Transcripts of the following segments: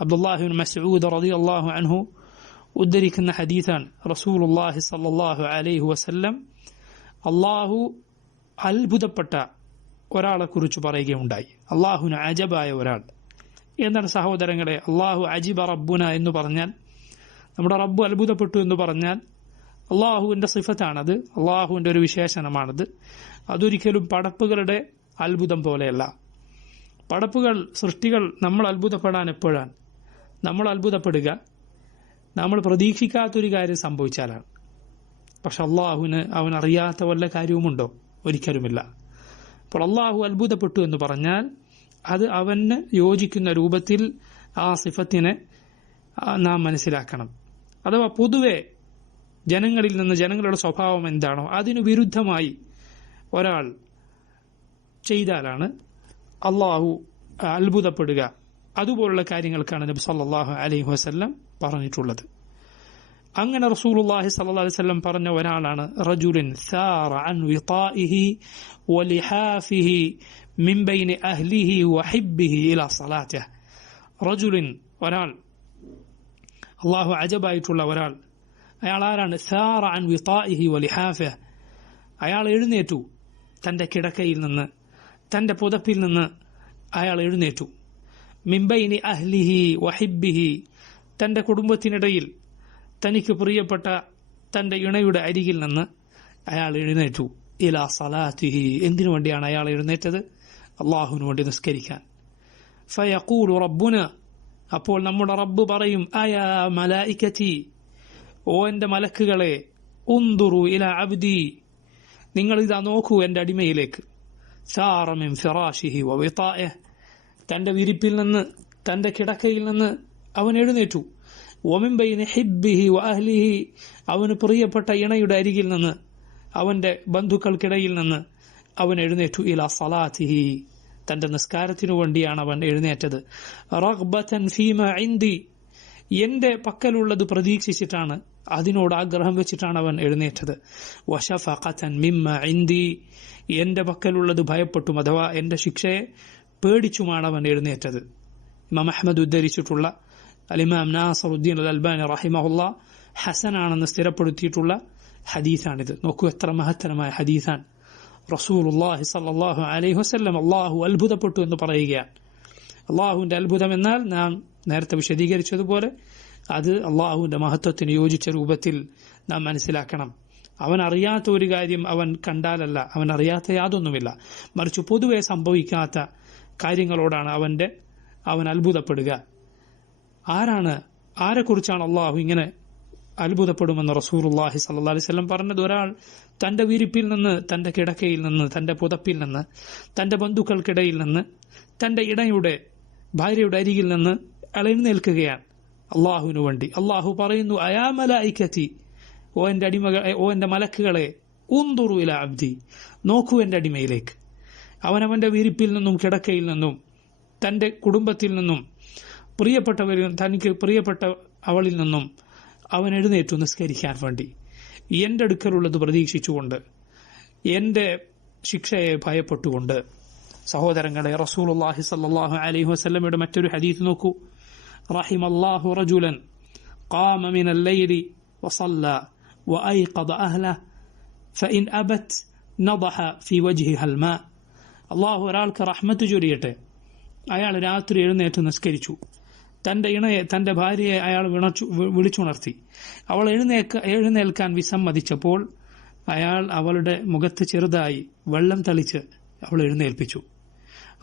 അബ്ദുല്ലാഹിബിൻ മസ്ഊദ് റളിയല്ലാഹു അൻഹു ഉദ്ധരിക്കുന്ന ഹദീസാണ്. റസൂലുള്ളാഹി സല്ലല്ലാഹു അലൈഹി വസല്ലം അള്ളാഹു അത്ഭുതപ്പെട്ട ഒരാളെ കുറിച്ച് പറയുകയുണ്ടായി. അള്ളാഹുന് അജബായ ഒരാൾ. എന്താണ് സഹോദരങ്ങളെ? അള്ളാഹു അജിബ റബ്ബുന എന്ന് പറഞ്ഞാൽ നമ്മുടെ റബ്ബ് അത്ഭുതപ്പെട്ടു എന്ന് പറഞ്ഞാൽ അള്ളാഹുവിന്റെ സിഫത്താണത്. അള്ളാഹുവിന്റെ ഒരു വിശേഷണമാണത്. അതൊരിക്കലും പടപ്പുകളുടെ അത്ഭുതം പോലെയല്ല. പടപ്പുകൾ സൃഷ്ടികൾ നമ്മൾ അത്ഭുതപ്പെടാൻ എപ്പോഴാണ്? നമ്മൾ അത്ഭുതപ്പെടുക. നമ്മൾ പ്രതീക്ഷിക്കാത്തൊരു കാര്യം സംഭവിച്ചാലാണ്. പക്ഷെ അള്ളാഹുവിന് അവൻ അറിയാത്ത വല്ല കാര്യവുമുണ്ടോ? ഒരിക്കലുമില്ല. അപ്പോൾ അള്ളാഹു അത്ഭുതപ്പെട്ടു എന്ന് പറഞ്ഞാൽ അത് അവന് യോജിക്കുന്ന രൂപത്തിൽ ആ സിഫത്തിനെ നാം മനസ്സിലാക്കണം. അഥവാ പൊതുവെ ജനങ്ങളിൽ നിന്ന് ജനങ്ങളുടെ സ്വഭാവം എന്താണോ അതിനു വിരുദ്ധമായി ഒരാൾ ചെയ്താലാണ് അള്ളാഹു അത്ഭുതപ്പെടുക. അതുപോലുള്ള കാര്യങ്ങൾക്കാണ് നബി സല്ലാഹു അലൈഹി വസല്ലം പറഞ്ഞിട്ടുള്ളത്. അങ്ങനെ റസൂലുള്ളാഹി സ്വല്ലല്ലാഹു അലൈഹി വസല്ലം പറഞ്ഞ ഒരാളാണ് റജുലിൻ സാറ അൻ വിതാഇഹി വലിഹാഫിഹി മിൻ ബൈനി അഹ്ലിഹി വഹിബ്ബിഹി ഇലാ സലാത്തിഹ്. റജുലിൻ ഒരാൾ അള്ളാഹു അജബായിട്ടുള്ള ഒരാൾ. അയാൾ ആരാണ്? സാറ അൻ വിതാഇഹി വലിഹാഫിഹ്. അയാൾ എഴുന്നേറ്റു. തന്റെ കിടക്കയിൽ നിന്ന് തന്റെ പുതപ്പിൽ നിന്ന് അയാൾ എഴുന്നേറ്റു. മിംബൈനി അഹ്ലിഹി വഹിബിഹി തന്റെ കുടുംബത്തിനിടയിൽ തനിക്ക് പ്രിയപ്പെട്ട തന്റെ ഇണയുടെ അരികിൽ നിന്ന് അയാൾ എഴുന്നേറ്റു. ഇലാ സലാത്തിഹി എന്തിനു വേണ്ടിയാണ് അയാൾ എഴുന്നേറ്റത്? അള്ളാഹുവിന് വേണ്ടി നിസ്കരിക്കാൻ. ഫയഖൂലു റബ്ബുന അപ്പോൾ നമ്മുടെ റബ്ബ് പറയും അയാ മലായിക്കത്തി ഓ എന്റെ മലക്കുകളെ ഉന്തുറു ഇല അബ്ദി നിങ്ങൾ ഇതാ നോക്കൂ എന്റെ അടിമയിലേക്ക്. സാറമിൻ ഫിറാഷിഹി വവിതായ് തന്റെ വിരിപ്പിൽ നിന്ന് തന്റെ കിടക്കയിൽ നിന്ന് അവൻ എഴുന്നേറ്റു. ഒമിൻബൈന് ഹിബ്ബിഹി വഅഹ്ലിഹി അവന് പ്രിയപ്പെട്ട ഇണയുടെ അരികിൽ നിന്ന് അവന്റെ ബന്ധുക്കൾക്കിടയിൽ നിന്ന് അവൻ എഴുന്നേറ്റു. ഇല സലാത്തിഹി. തന്റെ നിസ്കാരത്തിനു വേണ്ടിയാണ് അവൻ എഴുന്നേറ്റത്. റഗ്ബത്തൻ ഫീമ ഇന്ദി എന്റെ പക്കലുള്ളത് പ്രതീക്ഷിച്ചിട്ടാണ് അതിനോട് ആഗ്രഹം വെച്ചിട്ടാണ് അവൻ എഴുന്നേറ്റത്. വശഫഖത്തൻ മിമ്മ ഇന്ദി എന്റെ പക്കലുള്ളത് ഭയപ്പെട്ടും അഥവാ എന്റെ ശിക്ഷയെ പേടിച്ചുമാണ് അവൻ എഴുന്നേറ്റത്. ഇമാം അഹമ്മദ് ഉദ്ധരിച്ചിട്ടുള്ള അലിമാം നാസറുദ്ദീൻ അൽ അൽബാനി റഹിമഹുല്ല ഹസനാണെന്ന് സ്ഥിരപ്പെടുത്തിയിട്ടുള്ള ഹദീസാണിത്. നോക്കൂ എത്ര മഹത്തരമായ ഹദീസാണ്. റസൂലുള്ളാഹി സല്ലാഹു അലൈഹി വസല്ലം അള്ളാഹു അത്ഭുതപ്പെട്ടു എന്ന് പറയുകയാണ്. അള്ളാഹുവിന്റെ അത്ഭുതം എന്നാൽ നാം നേരത്തെ വിശദീകരിച്ചതുപോലെ അത് അള്ളാഹുവിന്റെ മഹത്വത്തിന് യോജിച്ച രൂപത്തിൽ നാം മനസ്സിലാക്കണം. അവൻ അറിയാത്ത ഒരു കാര്യം അവൻ കണ്ടാലല്ല. അവൻ അറിയാത്ത യാതൊന്നുമില്ല. മറിച്ച് പൊതുവെ സംഭവിക്കാത്ത കാര്യങ്ങളോടാണ് അവന്റെ അവൻ അത്ഭുതപ്പെടുക. ആരാണ് ആരെക്കുറിച്ചാണ് അള്ളാഹു ഇങ്ങനെ അത്ഭുതപ്പെടുമെന്ന് റസൂറുല്ലാഹി സല്ലാ അലൈഹി സ്വലം പറഞ്ഞത്? ഒരാൾ തന്റെ വിരിപ്പിൽ നിന്ന് തന്റെ കിടക്കയിൽ നിന്ന് തന്റെ പുതപ്പിൽ നിന്ന് തന്റെ ബന്ധുക്കൾക്കിടയിൽ നിന്ന് തന്റെ ഇടയുടെ ഭാര്യയുടെ അരികിൽ നിന്ന് എഴുന്നേൽക്കുകയാണ് അള്ളാഹുവിനു വേണ്ടി. അള്ളാഹു പറയുന്നു അയാമലൈക്കത്തി ഓ എന്റെ അടിമകളെ ഓ എന്റെ മലക്കുകളെ ഉന്തുറു അബ്ദി നോക്കൂ എന്റെ അടിമയിലേക്ക്. അവനവന്റെ വിരിപ്പിൽ നിന്നും കിടക്കയിൽ നിന്നും തന്റെ കുടുംബത്തിൽ നിന്നും പ്രിയപ്പെട്ടവരിൽ തനിക്ക് പ്രിയപ്പെട്ട അവളിൽ നിന്നും അവൻ എഴുന്നേറ്റു നിസ്കരിക്കാൻ വേണ്ടി എന്റെ അടുക്കലുള്ളത് പ്രതീക്ഷിച്ചുകൊണ്ട് എന്റെ ശിക്ഷയെ ഭയപ്പെട്ടുകൊണ്ട് സഹോദരങ്ങളെ റസൂലുള്ളാഹി സല്ലല്ലാഹു അലൈഹി വസല്ലമയുടെ മറ്റൊരു ഹദീസ് നോക്കൂ റഹിമല്ലാഹു റജുലൻ قام من الليل وصلى وأيقظ أهله فإن أبت نضح في وجهها الماء അള്ളാഹു ഒരാൾക്ക് റഹ്മത്ത് ചൊരിയട്ടെ. അയാൾ രാത്രി എഴുന്നേറ്റ് നിസ്കരിച്ചു. തന്റെ ഇണയെ തന്റെ ഭാര്യയെ അയാൾ വിണച്ചു വിളിച്ചുണർത്തി. അവൾ എഴുന്നേൽക്ക എഴുന്നേൽക്കാൻ വിസമ്മതിച്ചപ്പോൾ അയാൾ അവളുടെ മുഖത്ത് ചെറുതായി വെള്ളം തളിച്ച് അവൾ എഴുന്നേൽപ്പിച്ചു.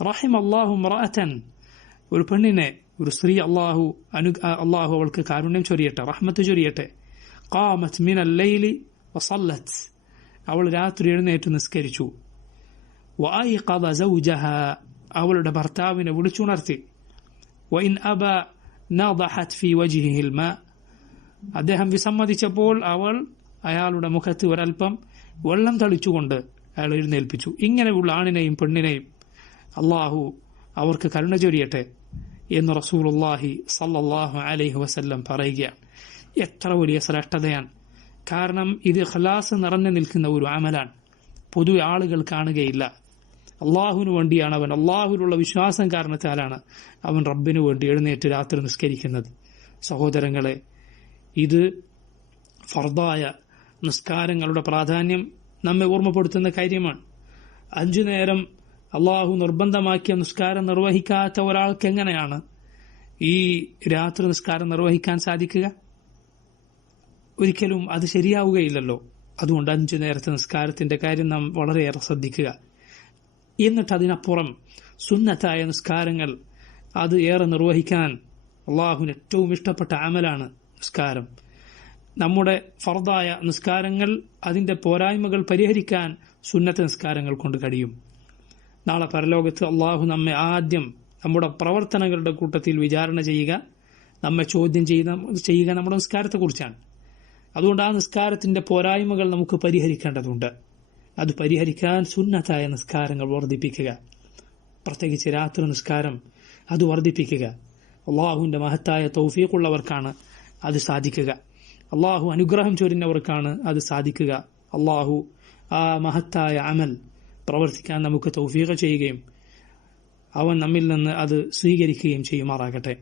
റഹിം അള്ളാഹു മറാറ്റൻ ഒരു പെണ്ണിനെ ഒരു സ്ത്രീ അള്ളാഹു അനു അള്ളാഹു അവൾക്ക് കാരുണ്യം ചൊരിയട്ടെ റഹ്മത്ത് ചൊരിയട്ടെ. കാമത്ത് മിനൽ ലൈലി വസല്ലത്ത് അവൾ രാത്രി എഴുന്നേറ്റ് നിസ്കരിച്ചു. വഅയ്ഖദ സൗജഹ അവളുടെ ഭർത്താവിനെ വിളിച്ചുണർത്തി. വഇൻ അബ ഫി വജ്ഹിഹിൽ മാ. അദ്ദേഹം വിസമ്മതിച്ചപ്പോൾ അവൾ അയാളുടെ മുഖത്ത് ഒരൽപ്പം വെള്ളം തളിച്ചുകൊണ്ട് അയാൾ എഴുന്നേൽപ്പിച്ചു. ഇങ്ങനെയുള്ള ആണിനെയും പെണ്ണിനെയും അള്ളാഹു അവർക്ക് കരുണ ചൊരിയട്ടെ എന്ന് റസൂലുള്ളാഹി സല്ലാഹു അലൈഹി വസല്ലം പറയുകയാണ്. എത്ര വലിയ ശ്രേഷ്ഠതയാണ്. കാരണം ഇത് ഖലാസ് നിറഞ്ഞു നിൽക്കുന്ന ഒരു അമലാണ്. പൊതുവെ ആളുകൾ കാണുകയില്ല. അള്ളാഹുവിന് വേണ്ടിയാണ് അവൻ. അള്ളാഹുവിലുള്ള വിശ്വാസം കാരണത്താലാണ് അവൻ റബ്ബിന് വേണ്ടി എഴുന്നേറ്റ് രാത്രി നിസ്കരിക്കുന്നത്. സഹോദരങ്ങളെ ഇത് ഫർദായ നിസ്കാരങ്ങളുടെ പ്രാധാന്യം നമ്മെ ഓർമ്മപ്പെടുത്തുന്ന കാര്യമാണ്. അഞ്ചു നേരം അള്ളാഹു നിർബന്ധമാക്കിയ നിസ്കാരം നിർവഹിക്കാത്ത ഒരാൾക്ക് എങ്ങനെയാണ് ഈ രാത്രി നിസ്കാരം നിർവഹിക്കാൻ സാധിക്കുക? ഒരിക്കലും അത് ശരിയാവുകയില്ലല്ലോ. അതുകൊണ്ട് അഞ്ചു നേരത്തെ നിസ്കാരത്തിന്റെ കാര്യം നാം വളരെയേറെ ശ്രദ്ധിക്കുക. എന്നിട്ട് അതിനപ്പുറം സുന്നത്തായ നിസ്കാരങ്ങൾ അത് ഏറെ നിർവഹിക്കാൻ അള്ളാഹുവിന് ഏറ്റവും ഇഷ്ടപ്പെട്ട അമലാണ് നിസ്കാരം. നമ്മുടെ ഫർദായ നിസ്കാരങ്ങൾ അതിന്റെ പോരായ്മകൾ പരിഹരിക്കാൻ സുന്നത്ത് നിസ്കാരങ്ങൾ കൊണ്ട് കഴിയും. നാളെ പരലോകത്ത് അള്ളാഹു നമ്മെ ആദ്യം നമ്മുടെ പ്രവർത്തനങ്ങളുടെ കൂട്ടത്തിൽ വിചാരണ ചെയ്യുക നമ്മെ ചോദ്യം ചെയ്യുന്ന ചെയ്യുക നമ്മുടെ നിസ്കാരത്തെക്കുറിച്ചാണ്. അതുകൊണ്ട് ആ നിസ്കാരത്തിന്റെ പോരായ്മകൾ നമുക്ക് പരിഹരിക്കേണ്ടതുണ്ട്. അത് പരിഹരിക്കാൻ സുന്നത്തായ നിസ്കാരങ്ങൾ വർദ്ധിപ്പിക്കുക. പ്രത്യേകിച്ച് രാത്രി നിസ്കാരം അത് വർദ്ധിപ്പിക്കുക. അള്ളാഹുവിന്റെ മഹത്തായ തൗഫീഖുള്ളവർക്കാണ് അത് സാധിക്കുക. അള്ളാഹു അനുഗ്രഹം ചൊരിഞ്ഞവർക്കാണ് അത് സാധിക്കുക. അള്ളാഹു ആ മഹത്തായ അമൽ പ്രവർത്തിക്കാൻ നമുക്ക് തൗഫീഖ ചെയ്യുകയും അവൻ നമ്മിൽ നിന്ന് അത് സ്വീകരിക്കുകയും ചെയ്യുമാറാകട്ടെ.